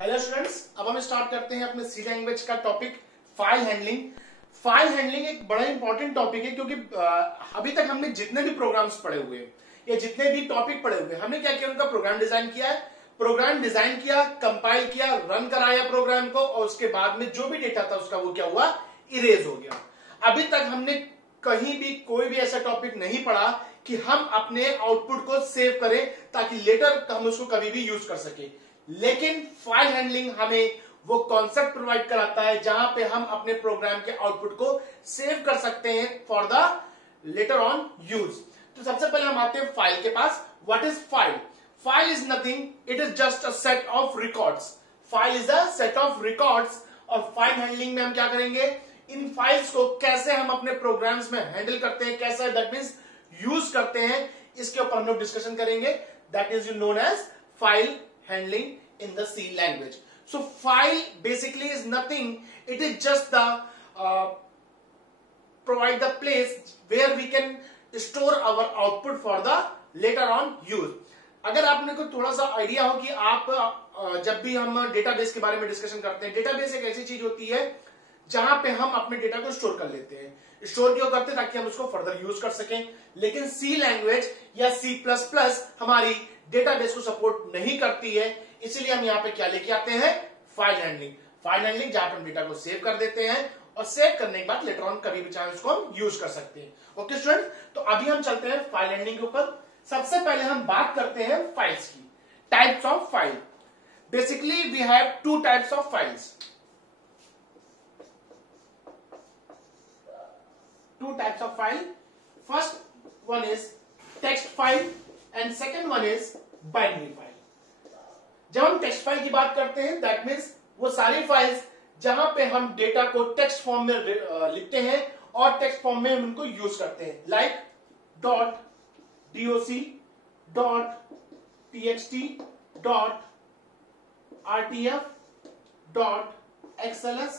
Hello students, अब हम start करते हैं अपने सी लैंग्वेज का topic file handling. File handling एक बड़ा इंपॉर्टेंट टॉपिक है क्योंकि अभी तक हमने जितने भी प्रोग्राम्स पढ़े हुए हैं या जितने भी टॉपिक पढ़े हुए हैं, हमने क्या किया, उनका प्रोग्राम डिजाइन किया है। प्रोग्राम डिजाइन किया, कंपाइल किया, रन कराया प्रोग्राम को, और उसके बाद में जो भी डेटा था उसका वो क्या हुआ, इरेज हो गया। अभी तक हमने कहीं भी कोई भी ऐसा टॉपिक नहीं पढ़ा कि हम अपने आउटपुट को सेव करें ताकि लेटर हम उसको कभी भी यूज कर सके। लेकिन फाइल हैंडलिंग हमें वो कॉन्सेप्ट प्रोवाइड कराता है जहां पे हम अपने प्रोग्राम के आउटपुट को सेव कर सकते हैं for the later on use. तो सबसे पहले हम आते हैं फाइल के पास। What is file? File is nothing, it is just a set of records. File is a set of records. और फाइल हैंडलिंग में हम क्या करेंगे, इन फाइल्स को कैसे हम अपने प्रोग्राम्स में हैंडल करते हैं, कैसे दैट मीन्स यूज करते हैं, इसके ऊपर हम लोग डिस्कशन करेंगे। That is known as file handling in the C language. So file basically is nothing, it is just the provide the place where we can store our output for the later on use. अगर आपने को थोड़ा सा idea हो कि आप जब भी हम डेटाबेस के बारे में डिस्कशन करते हैं, डेटाबेस एक ऐसी चीज होती है जहां पे हम अपने डेटा को स्टोर कर लेते हैं। स्टोर क्यों करते हैं? ताकि हम उसको फर्दर यूज कर सकें। लेकिन सी लैंग्वेज या C++ हमारी डेटाबेस को सपोर्ट नहीं करती है, इसलिए हम यहाँ पे क्या लेके आते हैं, फाइल हैंडलिंग। फाइल हैंडलिंग जहां पर हम डेटा को सेव कर देते हैं और सेव करने के बाद लेटर ऑन कभी भी चाहे उसको हम यूज कर सकते हैं। ओके स्टूडेंट, तो अभी हम चलते हैं फाइल हैंडलिंग के ऊपर। सबसे पहले हम बात करते हैं फाइल्स की, types of file. Basically we have two types of files. Two types of file. First one is text file and second one is binary file. जब हम टेक्स्ट फाइल की बात करते हैं, दैट मीन्स वो सारी फाइल्स जहां पे हम डेटा को टेक्स्ट फॉर्म में लिखते हैं और टेक्स्ट फॉर्म में हम उनको यूज करते हैं, like .doc, .txt, .rtf, .xls,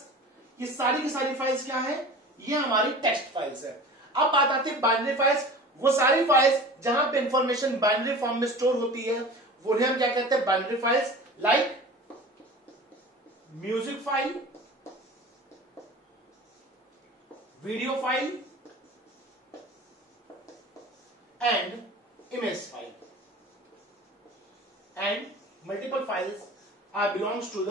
ये सारी की सारी फाइल्स क्या है, ये हमारी टेक्स्ट फाइल्स है। अब बात आती है बाइनरी फाइल्स। वो सारी फाइल्स जहां पे इंफॉर्मेशन बाइनरी फॉर्म में स्टोर होती है वो हम क्या कहते हैं, binary files, like music file, video file and image file, and multiple files are belongs to the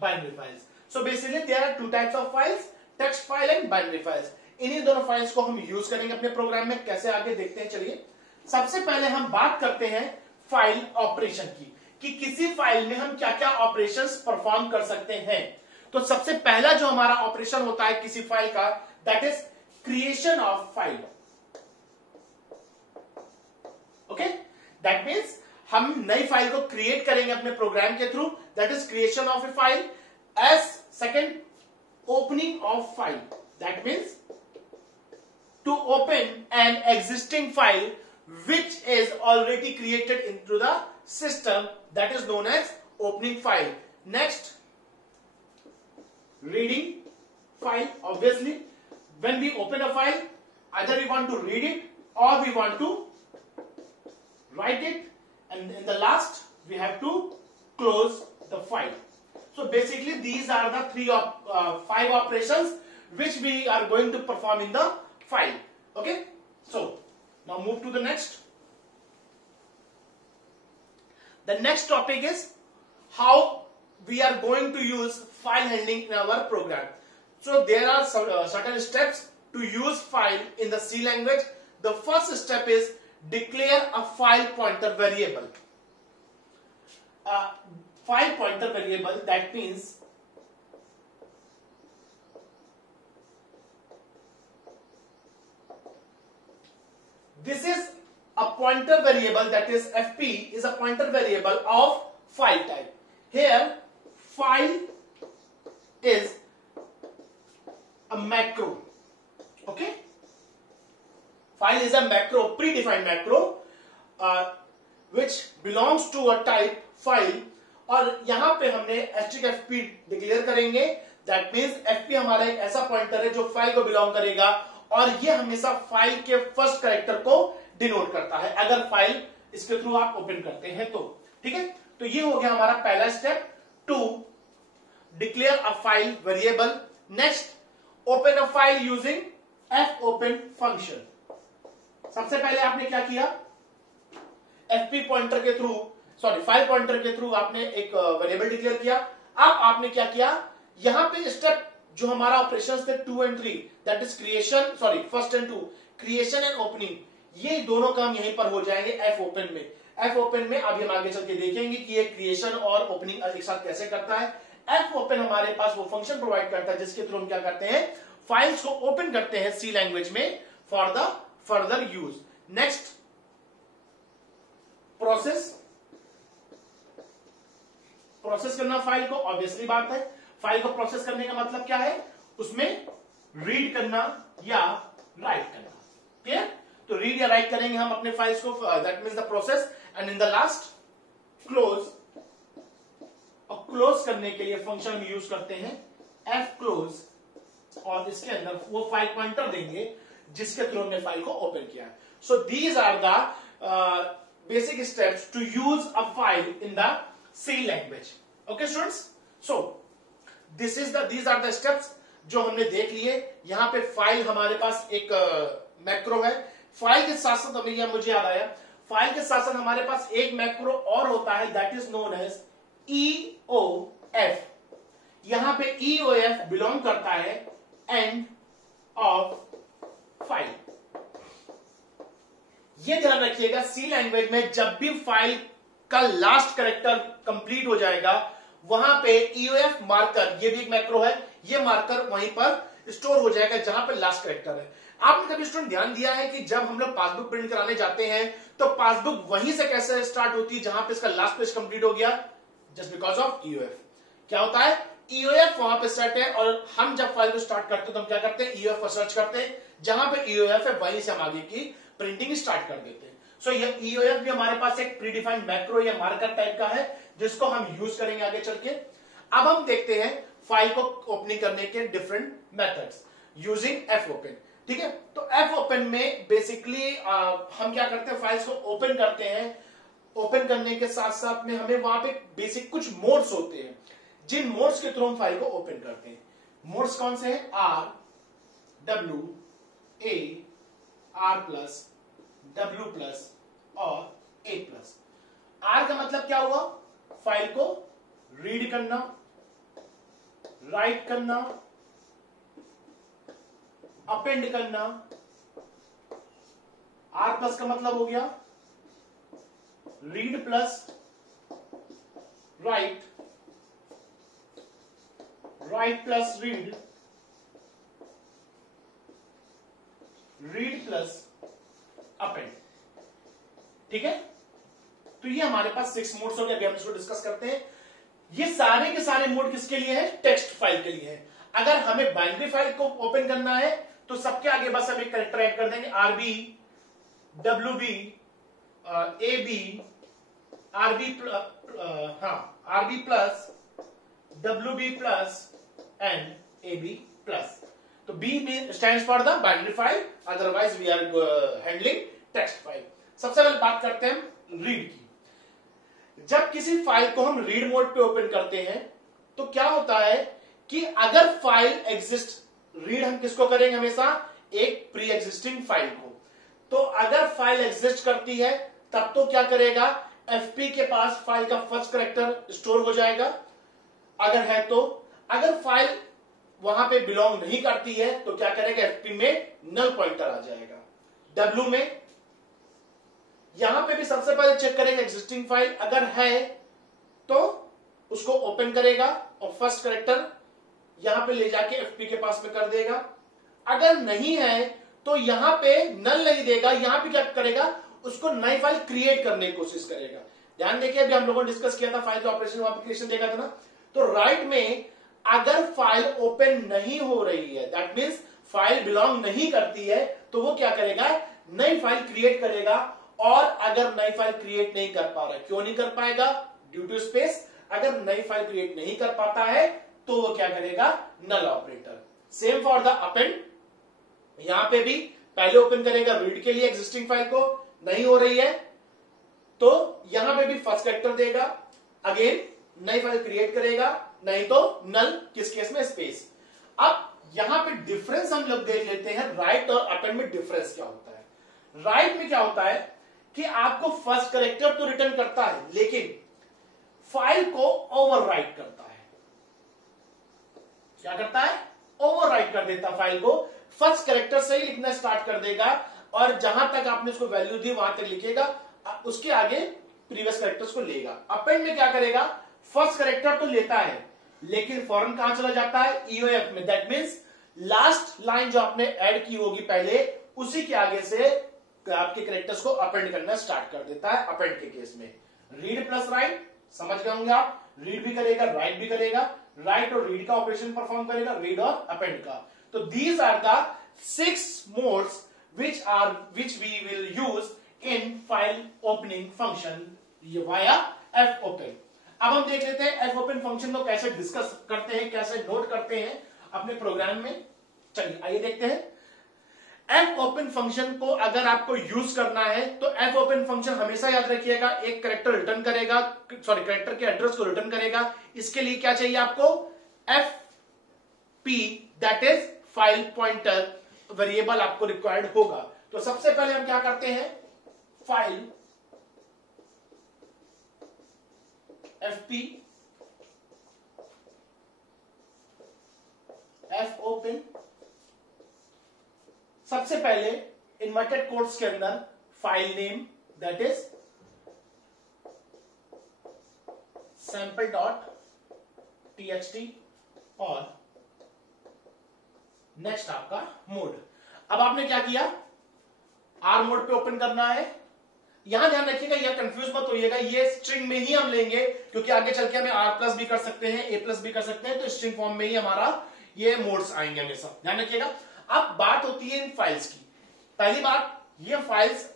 binary files. So basically there are two types of files, text file and binary files. इन्हीं दोनों files को हम use करेंगे अपने programme में। कैसे आगे देखते हैं, चलिए। सबसे पहले हम बात करते हैं फाइल ऑपरेशन की, कि किसी फाइल में हम क्या क्या ऑपरेशंस परफॉर्म कर सकते हैं। तो सबसे पहला जो हमारा ऑपरेशन होता है किसी फाइल का, that is creation of file. Okay, that means हम नई फाइल को क्रिएट करेंगे अपने प्रोग्राम के through, that is creation of a file. As second, opening of file, that means to open an existing file which is already created into the system, that is known as opening file. Next, reading file. Obviously when we open a file, either we want to read it or we want to write it, and in the last we have to close the file. So basically these are the five operations which we are going to perform in the file. Okay, so now move to the next. The next topic is how we are going to use file handling in our program. So there are certain steps to use file in the C language. The first step is declare a file pointer variable. File pointer variable, that means this is a pointer variable, that is FP is a pointer variable of file type. Here file is a macro. Okay, file is a macro, predefined macro which belongs to a type file। और यहां पे हमने fp declare करेंगे, that means fp हमारा एक ऐसा pointer है जो फाइल को बिलोंग करेगा और ये हमेशा फाइल के फर्स्ट कैरेक्टर को डिनोट करता है अगर फाइल इसके थ्रू आप ओपन करते हैं तो। ठीक है, तो ये हो गया हमारा पहला step, to declare a file variable, next open a file using F open function. सबसे पहले आपने क्या किया, एफपी पॉइंटर के थ्रू, सॉरी फाइल पॉइंटर के थ्रू आपने एक वेरिएबल डिक्लेयर किया। अब आपने क्या किया, यहां पे स्टेप जो हमारा ऑपरेशन थे 2 और 3, that is creation, sorry first and 2, creation and opening, ये दोनों काम यहीं पर हो जाएंगे एफ ओपन में। एफ ओपन में अभी हम आगे चल के देखेंगे कि ये क्रिएशन और ओपनिंग एक साथ कैसे करता है। एफ ओपन हमारे पास वो फंक्शन प्रोवाइड करता है जिसके थ्रू हम क्या करते हैं, फाइल्स को ओपन करते हैं सी लैंग्वेज में for the further use. Next process करना फाइल को, ऑब्वियसली बात है, फाइल को प्रोसेस करने का मतलब क्या है, उसमें रीड करना या राइट करना। क्लियर? तो रीड या राइट करेंगे हम अपने फाइल्स को, that means the process. And in the last close, और क्लोज करने के लिए फंक्शन हम यूज करते हैं एफ क्लोज, और इसके अंदर वो फाइल पॉइंटर देंगे जिसके थ्रू हमने फाइल को ओपन किया है। So these are the basic steps to use a file in the C language. Okay students, so these are the steps जो हमने देख लिए। यहां पे फाइल हमारे पास एक मैक्रो है। फाइल के साथ साथ अभी मुझे याद आया, फाइल के साथ साथ हमारे पास एक मैक्रो और होता है, that is known as EOF। यहां पे EOF बिलोंग करता है एंड ऑफ फाइल। ये ध्यान रखिएगा, सी लैंग्वेज में जब भी फाइल का लास्ट कैरेक्टर कंप्लीट हो जाएगा, वहां पे EOF मार्कर, ये भी एक मैक्रो है, ये मार्कर वहीं पर स्टोर हो जाएगा जहां पे लास्ट कैरेक्टर है। आपने कभी स्टूडेंट ध्यान दिया है कि जब हम लोग पासबुक प्रिंट कराने जाते हैं तो पासबुक वहीं से कैसे स्टार्ट होती है जहां पे इसका लास्ट पेज कंप्लीट हो गया, जस्ट बिकॉज ऑफ EOF। क्या होता है, EOF वहां पे सेट है, और हम जब फाइल को स्टार्ट करते हैं तो हम क्या करते हैं, EOF पर सर्च करते हैं, जहां पे EOF है वहीं से हम आगे की प्रिंटिंग स्टार्ट कर देते हैं। सो ये EOF भी हमारे पास एक प्रीडिफाइंड मैक्रो या मार्कर टाइप का है जिसको हम यूज करेंगे आगे चल के। अब हम देखते हैं फाइल को ओपनिंग करने के different methods using F open. ठीक है, तो एफ ओपन में बेसिकली हम क्या करते हैं, फाइल्स को ओपन करते हैं। ओपन करने के साथ साथ में हमें वहां पे बेसिक कुछ मोड्स होते हैं, जिन मोड्स के थ्रू हम फाइल को ओपन करते हैं। मोड्स कौन से हैं, R, W, A, R+, W+ और A+। R का मतलब क्या हुआ, फाइल को रीड करना, राइट करना, अपेंड करना। R+ का मतलब हो गया read plus right, right plus read, read plus append. ठीक है, तो ये हमारे पास 6 मोड्स हो गए। अभी हम इसको डिस्कस करते हैं। ये सारे के सारे मोड किसके लिए है, टेक्स्ट फाइल के लिए है। अगर हमें बाइनरी फाइल को ओपन करना है तो सबके आगे बस हम एक कैरेक्टर ऐड कर देंगे, RB, WB, AB, RB plus, WB plus and AB plus. तो B stands for the binary file, otherwise we are handling text file. सबसे पहले बात करते हैं रीड की। जब किसी फाइल को हम रीड मोड पे ओपन करते हैं तो क्या होता है कि अगर फाइल एग्जिस्ट, रीड हम किसको करेंगे हमेशा, एक प्री एग्जिस्टिंग फाइल को। तो अगर फाइल एग्जिस्ट करती है तब तो क्या करेगा, एफपी के पास फाइल का फर्स्ट कैरेक्टर स्टोर हो जाएगा अगर है तो। अगर फाइल वहां पे बिलोंग नहीं करती है तो क्या करेगा, एफपी में नल पॉइंटर आ जाएगा। डब्ल्यू में यहां पे भी सबसे पहले चेक करेगा एग्जिस्टिंग फाइल, अगर है तो उसको ओपन करेगा और फर्स्ट कैरेक्टर यहां पे ले जाके एफपी के पास में कर देगा। अगर नहीं है तो यहां पे नल नहीं देगा, यहां पे क्या करेगा, उसको नई फाइल क्रिएट करने की कोशिश करेगा। ध्यान देखिए, अभी हम लोगों ने डिस्कस किया था फाइल का ऑपरेशन, वहां पे क्रिएशन देखा था ना। तो राइट में अगर फाइल ओपन नहीं हो रही है, दैट मीन्स फाइल बिलोंग नहीं करती है, तो वो क्या करेगा, नई फाइल क्रिएट करेगा। और अगर नई फाइल क्रिएट नहीं कर पा रहा है, क्यों नहीं कर पाएगा, ड्यू टू स्पेस। अगर नई फाइल क्रिएट नहीं कर पाता है तो वो क्या करेगा, null operator. Same for the append, यहां पे भी पहले ओपन करेगा रीड के लिए एग्जिस्टिंग फाइल को, नहीं हो रही है तो यहां पे भी फर्स्ट कैरेक्टर देगा, अगेन नई फाइल क्रिएट करेगा, नहीं तो नल, किस केस में स्पेस। अब यहां पे डिफरेंस हम लोग देख लेते हैं, राइट और अपेंड में डिफरेंस क्या होता है। राइट में क्या होता है कि आपको फर्स्ट कैरेक्टर तो रिटर्न करता है, लेकिन फाइल को ओवरराइट करता है। क्या करता है? ओवरराइट कर देता फाइल को, फर्स्ट कैरेक्टर से ही लिखना स्टार्ट कर देगा और जहां तक आपने उसको वैल्यू दी वहां तक लिखेगा, उसके आगे प्रीवियस कैरेक्टर्स को लेगा। अपेंड में क्या करेगा? फर्स्ट कैरेक्टर तो लेता है लेकिन फौरन कहां चला जाता है? ईओएफ में। दैट मींस लास्ट लाइन जो आपने ऐड की होगी पहले, उसी के आगे से आपके कैरेक्टर्स को अपेंड करना स्टार्ट कर देता है। अपेंड के केस में रीड प्लस राइट, समझ गए होंगे आप, रीड भी करेगा राइट भी करेगा, राइट और रीड का ऑपरेशन परफॉर्म करेगा, रीड और अपेंड का। तो these are the 6 modes which we will use in file opening function via fopen। अब हम देख लेते हैं fopen फंक्शन को कैसे डिस्कस करते हैं, कैसे नोट करते हैं अपने प्रोग्राम में। चलिए आइए देखते हैं। fopen फंक्शन को अगर आपको यूज करना है तो fopen फंक्शन हमेशा याद रखिएगा, एक कैरेक्टर रिटर्न करेगा, सॉरी कैरेक्टर के एड्रेस को रिटर्न करेगा। इसके लिए क्या चाहिए आपको? fp, that is file pointer variable आपको रिक्वायर्ड होगा। तो सबसे पहले हम क्या करते हैं? फाइल fp fopen, सबसे पहले इन्वर्टेड कोट्स के अंदर file name that is sample.txt और नेक्स्ट आपका मोड। अब आपने क्या किया? आर मोड पे ओपन करना है। यहां ध्यान रखिएगा, यह कंफ्यूज मत होइएगा, ये स्ट्रिंग में ही हम लेंगे क्योंकि आगे चल के हमें आर प्लस भी कर सकते हैं, ए प्लस भी कर सकते हैं, तो स्ट्रिंग फॉर्म में ही हमारा ये मोड्स आएंगे हमेशा, ध्यान रखिएगा। अब बात होती है इन फाइल्स की। पहली बात, ये फाइल्स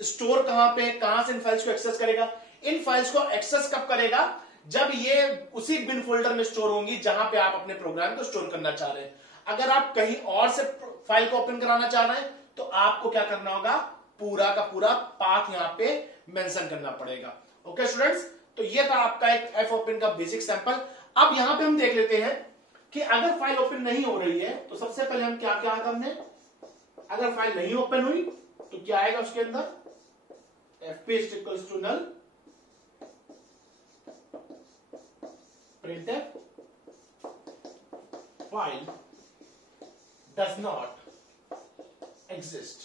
स्टोर कहां पे, कहां से इन फाइल्स को एक्सेस करेगा? इन फाइल्स को एक्सेस कब करेगा? जब ये उसी बिन फोल्डर में स्टोर होंगी जहां पे आप अपने प्रोग्राम को स्टोर करना चाह रहे हैं। अगर आप कहीं और से फाइल को ओपन कराना चाह रहे हैं तो आपको क्या करना होगा? पूरा का पूरा पाथ यहां पे मेंशन करना पड़ेगा। ओके स्टूडेंट्स, तो ये था आपका एक fopen का बेसिक सैंपल। अब यहां पे हम देख लेते हैं कि अगर फाइल ओपन नहीं हो रही है तो सबसे पहले हम क्या क्या करने, अगर फाइल नहीं ओपन हुई तो क्या आएगा उसके अंदर? fp equals to null printf file does not exist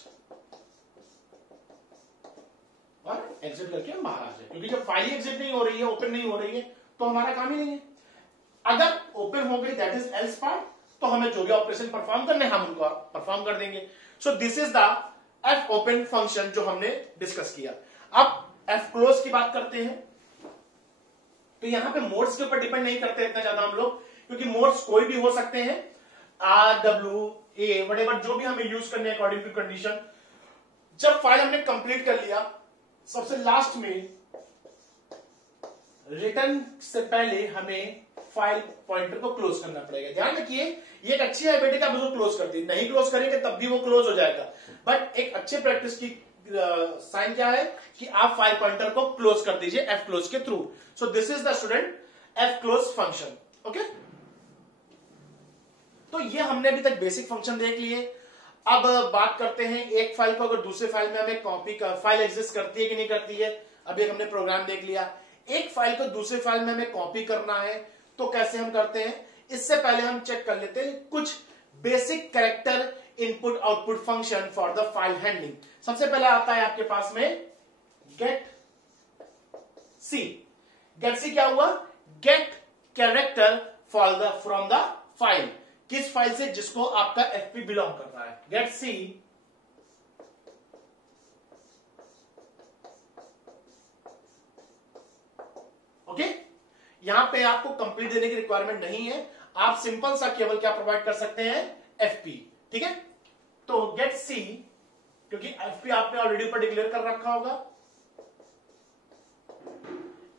और एग्जिट करके हम बाहर आ जाए, क्योंकि जब फाइल एग्जिट नहीं हो रही है, ओपन नहीं हो रही है, तो हमारा काम ही नहीं है। अगर ओपन हो गई दैट इज एल्स पार्ट, तो हमें जो भी ऑपरेशन परफॉर्म करने हम उनको परफॉर्म कर देंगे। So this is the fopen function जो हमने डिस्कस किया। अब fclose की बात करते हैं। तो यहां पे मोड्स के ऊपर डिपेंड नहीं करते इतना ज्यादा हम लोग, क्योंकि मोड्स कोई भी हो सकते हैं, आर डब्ल्यू ए वटेवर, जो भी हमें यूज करने अकॉर्डिंग टू कंडीशन। जब फाइल हमने कंप्लीट कर लिया, सबसे लास्ट में रिटर्न से पहले हमें फाइल पॉइंटर को क्लोज करना पड़ेगा। ध्यान रखिए, ये एक अच्छी हैबिट है कि आप उसको क्लोज कर दी, नहीं क्लोज करेंगे तब भी वो क्लोज हो जाएगा, बट एक अच्छे प्रैक्टिस की साइन क्या है कि आप फाइल पॉइंटर को क्लोज कर दीजिए fclose के through. So this is the student fclose function. Okay, तो ये हमने अभी तक बेसिक फंक्शन देख लिए। अब बात करते हैं एक फाइल को अगर दूसरे फाइल में हमें कॉपी का फाइल एग्जिस्ट करती है कि नहीं करती है। अभी हमने प्रोग्राम देख लिया। एक फाइल को दूसरे फाइल में हमें कॉपी करना है तो कैसे हम करते हैं, इससे पहले हम चेक कर लेते हैं कुछ basic character input output function for the file handling. सबसे पहले आता है आपके पास में गेट सी। गेट सी क्या हुआ? Get character from the file. किस फाइल से? जिसको आपका एफपी बिलोंग कर रहा है। Get C okay. यहां पे आपको कंप्लीट देने की रिक्वायरमेंट नहीं है, आप सिंपल सा केवल क्या प्रोवाइड कर सकते हैं? एफपी। ठीक है, तो गेट सी, क्योंकि एफपी आपने ऑलरेडी ऊपर डिक्लेयर कर रखा होगा।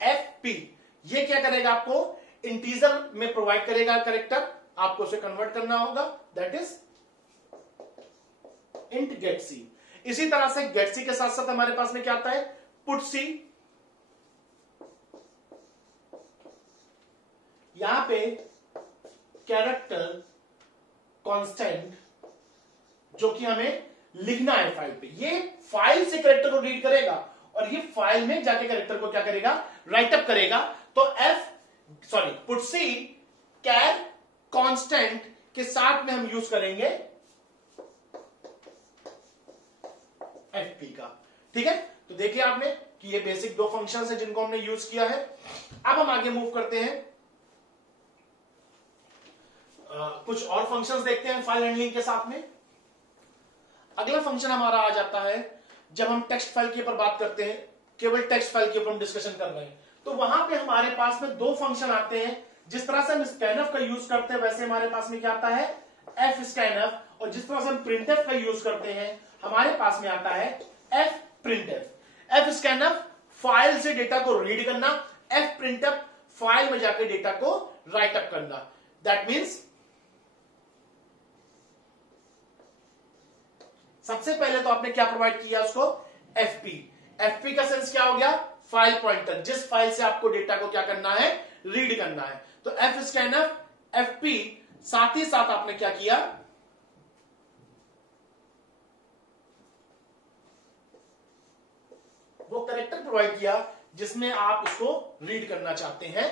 एफपी ये क्या करेगा? आपको इंटीजर में प्रोवाइड करेगा कैरेक्टर, आपको उसे कन्वर्ट करना होगा, दैट इज इंट गेट सी। इसी तरह से गेट सी के साथ साथ हमारे पास में क्या आता है? पुट सी। यहां पे कैरेक्टर कांस्टेंट जो कि हमें लिखना है फाइल पे, ये फाइल से कैरेक्टर को रीड करेगा और ये फाइल में जाके कैरेक्टर को क्या करेगा, राइटअप करेगा। तो पुट सी कैर कांस्टेंट के साथ में हम यूज करेंगे एफपी का। ठीक है, तो देखिए आपने कि ये बेसिक दो फंक्शंस हैं जिनको हमने यूज किया है। अब हम आगे मूव करते हैं, कुछ और फंक्शंस देखते हैं फाइल हैंडलिंग के साथ में। अगला फंक्शन हमारा आ जाता है जब हम टेक्स्ट फाइल के ऊपर बात करते हैं, केवल टेक्स्ट फाइल के ऊपर हम डिस्कशन कर रहे हैं, तो वहां पे हमारे पास में दो फंक्शन आते हैं। जिस तरह से हम स्कैनफ का यूज करते हैं वैसे हमारे पास में क्या आता है, एफ स्कैनफ, और जिस तरह से हम प्रिंटफ का यूज करते हैं हमारे पास में आता है F printf. F scanf file से डेटा को रीड करना, एफ प्रिंटफ फाइल में जाकर डेटा को राइटअप करना। दैट मीन्स सबसे पहले तो आपने क्या प्रोवाइड किया उसको, एफपी। एफपी का सेंस क्या हो गया, फाइल पॉइंटर, जिस फाइल से आपको डेटा को क्या करना है, रीड करना है। तो एफ स्कैनफ एफपी, साथ ही साथ आपने क्या किया, वो कैरेक्टर प्रोवाइड किया जिसमें आप उसको रीड करना चाहते हैं।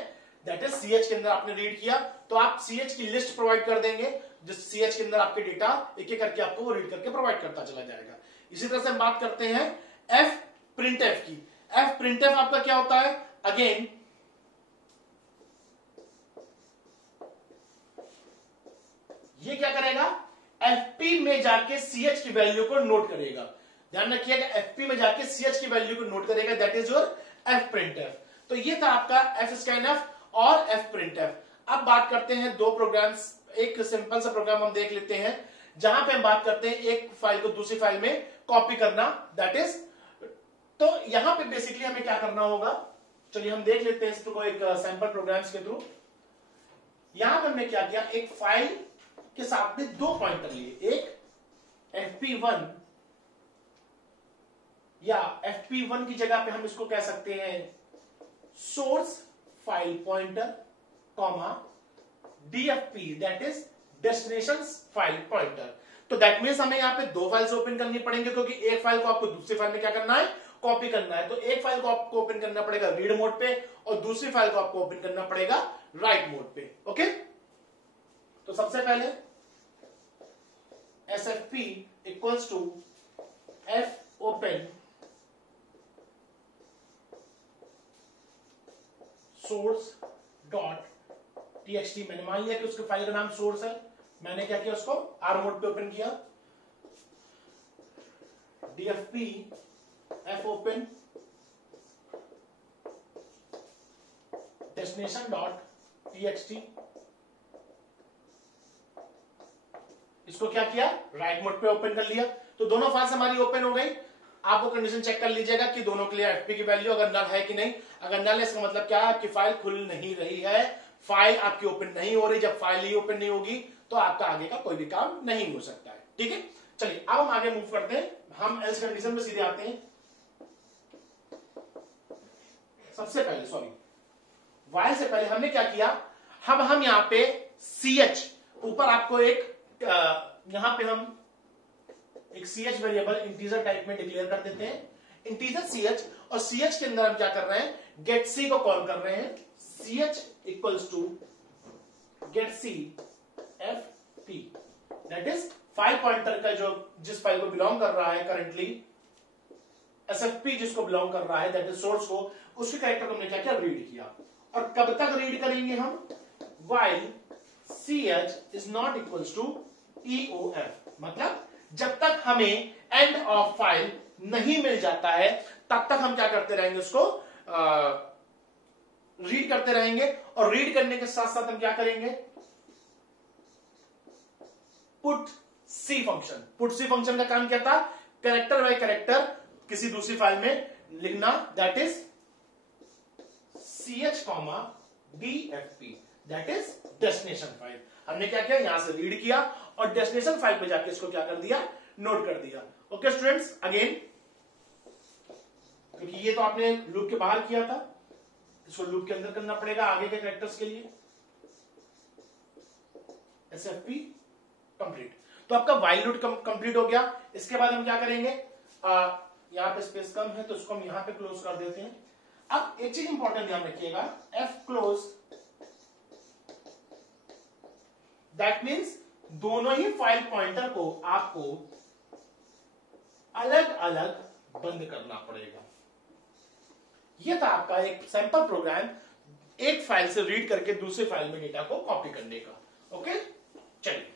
दैट इज सीएच के अंदर आपने रीड किया, तो आप सीएच की लिस्ट प्रोवाइड कर देंगे, जिस सीएच के अंदर आपके डेटा एक एक करके आपको वो रीड करके प्रोवाइड करता चला जाएगा। इसी तरह से हम बात करते हैं एफ प्रिंटफ की। एफ प्रिंटफ आपका क्या होता है, अगेन ये क्या करेगा, एफपी में जाके सीएच की वैल्यू को नोट करेगा। ध्यान रखिएगा, एफपी में जाके सीएच की वैल्यू को नोट करेगा, that is your F printf. तो ये था आपका एफ स्कैनफ और एफ प्रिंटफ। अब बात करते हैं दो प्रोग्राम्स, एक सिंपल सा प्रोग्राम हम देख लेते हैं जहां पे हम बात करते हैं एक फाइल को दूसरी फाइल में कॉपी करना, दैट इज, तो यहां पे बेसिकली हमें क्या करना होगा, चलिए हम देख लेते हैं इसको एक सैंपल प्रोग्राम्स के थ्रू। यहां पे हमने क्या किया, एक फाइल के साथ में दो पॉइंटर लिए, एक fp1 या fp1 की जगह पे हम इसको कह सकते हैं source file pointer, comma DFP that is destination file pointer. तो दैट मीन्स हमें यहां पे दो फाइल्स ओपन करनी पड़ेंगे, क्योंकि एक फाइल को आपको दूसरी फाइल में क्या करना है, कॉपी करना है। तो एक फाइल को आपको ओपन करना पड़ेगा रीड मोड पे और दूसरी फाइल को आपको ओपन करना पड़ेगा राइट मोड पे। ओके, तो सबसे पहले SFP equals to F open source dot txt। मैंने मान लिया कि उसके फाइल का नाम सोर्स है, मैंने क्या किया, उसको आर मोड पे ओपन किया। DFP F open destination dot txt, इसको क्या किया, राइट मोड पे ओपन कर लिया। तो दोनों फाइल्स हमारी ओपन हो गई। आप वो कंडीशन चेक कर लीजिएगा कि दोनों के लिए एफपी की वैल्यू अगर नल है कि नहीं। अगर नल है इसका मतलब क्या है, आपकी फाइल खुल नहीं रही है, फाइल आपकी ओपन नहीं हो रही। जब फाइल ही ओपन नहीं होगी तो आपका आगे का कोई भी काम नहीं हो सकता है। ठीक है, चलिए अब हम आगे मूव करते हैं, हम एल्स कंडीशन में सीधे आते हैं। सबसे पहले सॉरी वाइल से पहले हमने क्या किया, हम यहां पे CH ऊपर आपको एक यहां पे हम एक CH वेरिएबल इंटीजर टाइप में डिक्लेयर कर देते हैं, इंटीजर CH, और CH के अंदर हम क्या कर रहे हैं, गेट सी को कॉल कर रहे हैं। CH equals to get C FP, that is file pointer का जो जिस फाइल को बिलोंग कर रहा है करंटली, SFP जिसको बिलोंग कर रहा है दैट इज सोर्स को, उसके कैरेक्टर को हमने क्या किया, रीड किया। और कब तक रीड करेंगे हम, while CH is not equals to EOF, मतलब जब तक हमें एंड ऑफ फाइल नहीं मिल जाता है तब तक हम क्या करते रहेंगे, उसको रीड करते रहेंगे। और रीड करने के साथ साथ हम क्या करेंगे, पुट सी फंक्शन। पुट सी फंक्शन का काम क्या था, कैरेक्टर बाय कैरेक्टर किसी दूसरी फाइल में लिखना, that is CH, DFP that is destination file. हमने क्या किया, यहां से रीड किया और डेस्टिनेशन फाइल पे जाके इसको क्या कर दिया, नोट कर दिया। ओके स्टूडेंट्स, अगेन क्योंकि ये तो आपने लूप के बाहर किया था, इसको लूप के अंदर करना पड़ेगा आगे के कैरेक्टर्स के लिए। SFP complete. तो आपका वाइल लूप कंप्लीट हो गया। इसके बाद हम क्या करेंगे, यहां पे स्पेस कम है तो इसको हम यहां पे क्लोज कर देते हैं। अब एक चीज इंपॉर्टेंट ध्यान रखिएगा, एफ क्लोज दैट मीन्स दोनों ही फाइल पॉइंटर को आपको अलग अलग बंद करना पड़ेगा। यह था आपका एक सैंपल प्रोग्राम, एक फाइल से रीड करके दूसरी फाइल में डेटा को कॉपी करने का। ओके, चलिए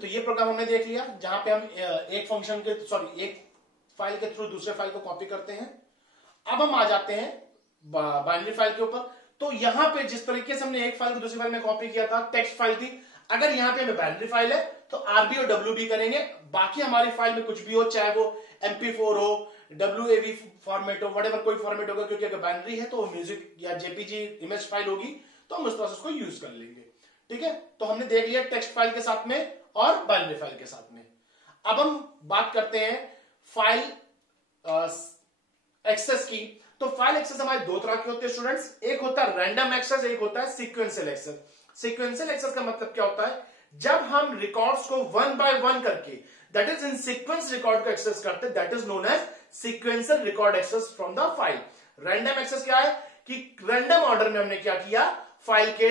तो ये प्रोग्राम हमने देख लिया जहां पे हम एक फंक्शन के एक फाइल के थ्रू दूसरे फाइल को कॉपी करते हैं। अब हम आ जाते हैं बाइनरी फाइल के ऊपर। तो यहां पे जिस तरीके से हमने एक फाइल को दूसरी फाइल में कॉपी किया था, टेक्स्ट फाइल थी, अगर यहां पे हमें बाइनरी फाइल है तो आरबी और डब्ल्यूबी करेंगे। बाकी हमारी फाइल में कुछ भी हो, चाहे वो MP4 हो, WAV फॉर्मेट हो, व्हाटएवर कोई फॉर्मेट होगा, क्योंकि अगर बाइनरी है तो म्यूजिक या जेपीजी इमेज फाइल होगी तो हम उस प्रोसेस को यूज कर लेंगे। ठीक है, तो हमने देख लिया टेक्स्ट फाइल के साथ में और बाइनरी फाइल के साथ में। अब हम बात करते हैं फाइल एक्सेस की। तो फाइल एक्सेस हमारे दो तरह के होते हैं स्टूडेंट्स, एक होता है रैंडम एक्सेस, एक होता है सीक्वेंशियल एक्सेस। सीक्वेंशियल एक्सेस का मतलब क्या होता है, जब हम रिकॉर्ड्स को वन बाय वन करके that is in sequence record को एक्सेस करते हैं, that is known as sequential record access from the file. Random access क्या है कि रैंडम ऑर्डर में हमने क्या किया, फाइल के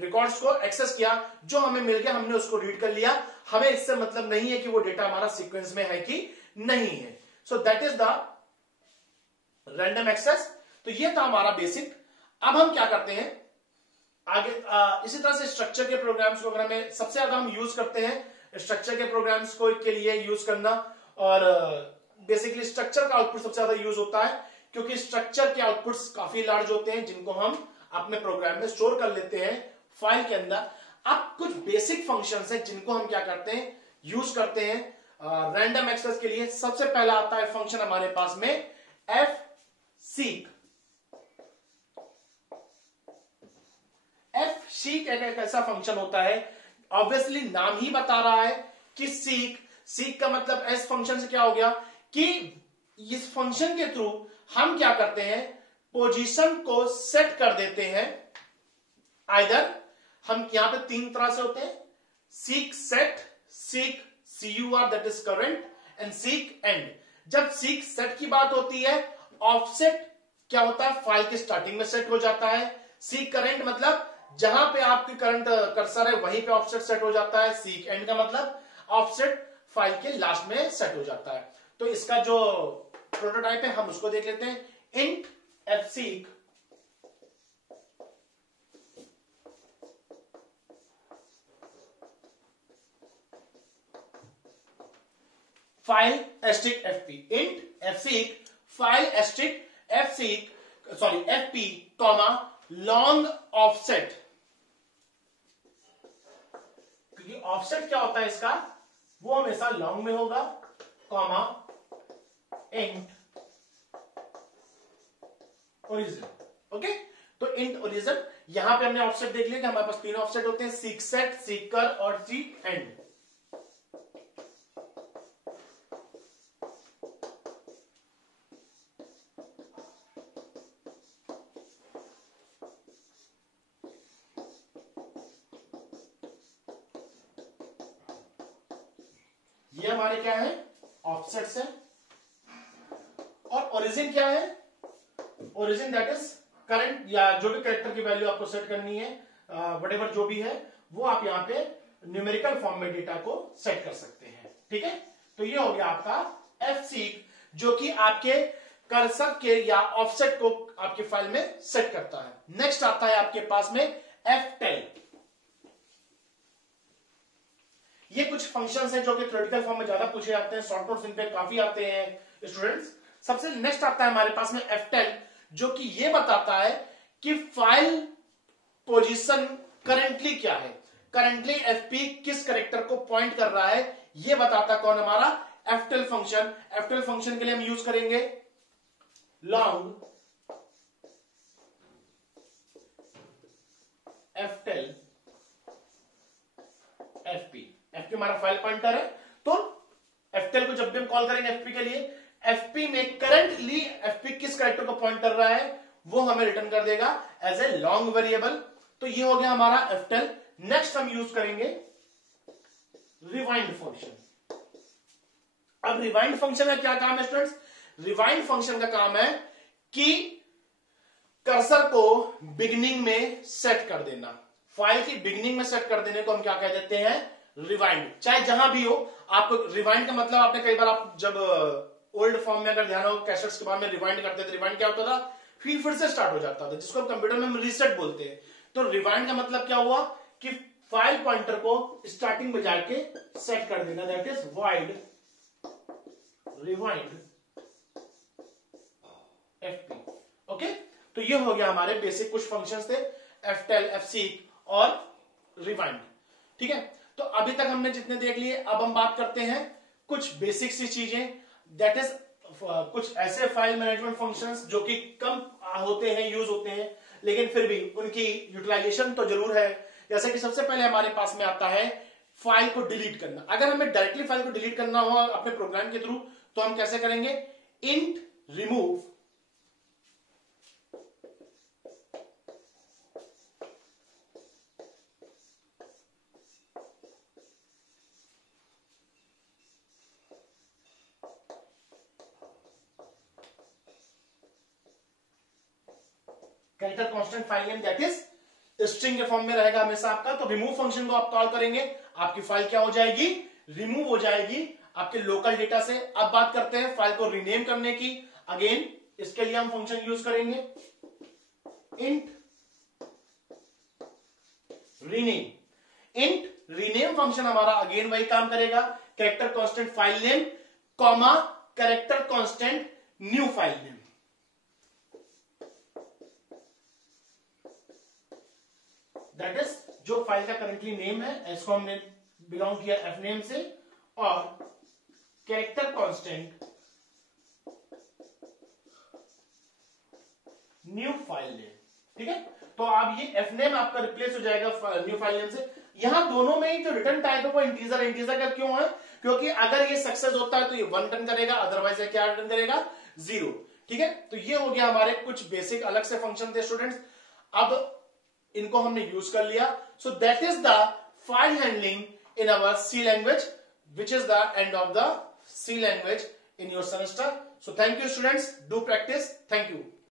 रिकॉर्ड्स को एक्सेस किया, जो हमें मिल गया हमने उसको रीड कर लिया। हमें इससे मतलब नहीं है कि वो डेटा हमारा सीक्वेंस में है कि नहीं है। So that is the random access. तो ये था हमारा बेसिक। अब हम क्या करते हैं आगे, इसी तरह से स्ट्रक्चर के प्रोग्राम्स को अगर हमें सबसे ज्यादा हम यूज करते हैं स्ट्रक्चर के प्रोग्राम्स को के लिए यूज करना, और बेसिकली स्ट्रक्चर का आउटपुट सबसे ज्यादा यूज होता है क्योंकि स्ट्रक्चर के आउटपुट्स काफी लार्ज होते हैं जिनको हम अपने प्रोग्राम में स्टोर कर लेते हैं फाइल के अंदर। अब कुछ बेसिक फंक्शंस हैं जिनको हम क्या करते हैं, यूज करते हैं रैंडम एक्सेस के लिए। सबसे पहला आता है फंक्शन हमारे पास में एफ सीक। एफ सीक एक ऐसा फंक्शन होता है, ऑब्वियसली नाम ही बता रहा है कि सीक। सीक का मतलब एस फंक्शन से क्या हो गया कि इस फंक्शन के थ्रू हम क्या करते हैं, पोजीशन को सेट कर देते हैं। आइदर हम यहां पे तीन तरह से होते हैं, seek set, seek CUR that is current, and seek and. जब सीक सेट की बात होती है, ऑफसेट क्या होता है, फाइल के स्टार्टिंग में सेट हो जाता है। सीक करंट मतलब जहां पे आपकी करंट कर्सर है वहीं पे ऑफसेट सेट हो जाता है। सीक एंड का मतलब ऑफसेट फाइल के लास्ट में सेट हो जाता है। तो इसका जो प्रोटोटाइप है हम उसको देख लेते हैं, int fseek file fp, int fseek file fseek fp comma long offset। क्योंकि ऑफसेट क्या होता है इसका, वो हमेशा लॉन्ग में होगा, कॉमा इंट ओरिजिन। ओके, तो इंट ओरिजिन, यहां पे हमने ऑफसेट देख लिया कि हमारे पास तीन ऑफसेट होते हैं, सीक सेट, सीकर और सीक एंड। ये हमारे क्या है, ऑफसेट्स है। और ओरिजिन क्या है, ओरिजिन दैट इज करंट, या जो भी कैरेक्टर की वैल्यू आपको सेट करनी है, व्हाटएवर जो भी है वो आप यहां पे न्यूमेरिकल फॉर्म में डेटा को सेट कर सकते हैं। ठीक है, तो ये हो गया आपका fseek, जो कि आपके कर्सर के या ऑफसेट को आपके फाइल में सेट करता है। नेक्स्ट आता है आपके पास में ftell। ये कुछ फंक्शंस हैं जो कि थ्योरेटिकल फॉर्म में ज्यादा पूछे जाते हैं, शॉर्ट नोट्स इन पे काफी आते हैं स्टूडेंट्स। सबसे नेक्स्ट आता है हमारे पास में ftell, जो कि ये बताता है कि फाइल पोजीशन करंटली क्या है, करंटली fp किस कैरेक्टर को पॉइंट कर रहा है, ये बताता कौन, हमारा ftell फंक्शन। ftell फंक्शन के लिए हम यूज करेंगे लॉन्ग ftell fp। fp हमारा फाइल पॉइंटर है, तो ftell एफटेल को जब भी हम कॉल करेंगे एफपी के लिए, एफपी में करंटली एफपी किस कैरेक्टर को पॉइंट कर रहा है वो हमें रिटर्न कर देगा एज ए लॉन्ग वेरिएबल। तो ये हो गया हमारा एफटेल। नेक्स्ट हम यूज करेंगे रिवाइंड फंक्शन। अब रिवाइंड फंक्शन का क्या काम है स्टूडेंट्स? रिवाइंड फंक्शन का काम है कि कर्सर को बिगिनिंग में सेट कर देना, फाइल की बिगिनिंग में सेट कर देने को हम क्या कह देते हैं? रिवाइंड। चाहे जहां भी हो, आप रिवाइंड का मतलब आपने कई बार आप जब ओल्ड फॉर्म में अगर ध्यान हो कैसेट्स के बाद में रिवाइंड करते थे, रिवाइंड क्या होता था? फिर से स्टार्ट हो जाता था, जिसको हम कंप्यूटर में रीसेट बोलते हैं। तो रिवाइंड का मतलब क्या हुआ कि फाइल पॉइंटर को स्टार्टिंग में जाके सेट कर देना, that is void rewind FP. Okay, तो ये हो गया हमारे बेसिक कुछ फंक्शंस थे, एफटेल, एफसीक और रिवाइंड। ठीक है, तो अभी तक हमने जितने देख लिए, अब हम बात करते हैं कुछ बेसिक सी चीजें, दैट इज कुछ ऐसे फाइल मैनेजमेंट फंक्शंस जो कि कम होते हैं, यूज होते हैं, लेकिन फिर भी उनकी यूटिलाइजेशन तो जरूर है। जैसे कि सबसे पहले हमारे पास में आता है फाइल को डिलीट करना। अगर हमें डायरेक्टली फाइल को डिलीट करना हो अपने प्रोग्राम के थ्रू, तो हम कैसे करेंगे? Int remove character constant file name, that is string के फॉर्म में रहेगा हमेशा आपका। तो रिमूव फंक्शन को आप कॉल करेंगे, आपकी फाइल क्या हो जाएगी? रिमूव हो जाएगी आपके लोकल डेटा से। अब बात करते हैं फाइल को रीनेम करने की। अगेन इसके लिए हम फंक्शन यूज करेंगे int rename. Int rename function हमारा अगेन वही काम करेगा, character constant file name comma character constant new file name. That is जो फाइल का करेंटली नेम है, इसको हमने बिलोंग किया एफ नेम से, और character constant new file name. ठीक है, तो अब ये एफ नेम आपका रिप्लेस हो जाएगा न्यू फाइल नेम से। यहां दोनों में ही जो रिटर्न टाइप है वो इंटीजर। इंटीजर का क्यों है? क्योंकि अगर ये सक्सेस होता है तो ये 1 रिटर्न करेगा, अदरवाइज ये क्या रिटर्न करेगा? 0। ठीक है, तो ये हो गया हमारे कुछ बेसिक अलग से फंक्शन थे स्टूडेंट्स। अब इनको हमने यूज कर लिया। सो that is the file handling in our C language, which is the end of the C language in your semester. So thank you students, do practice. Thank you.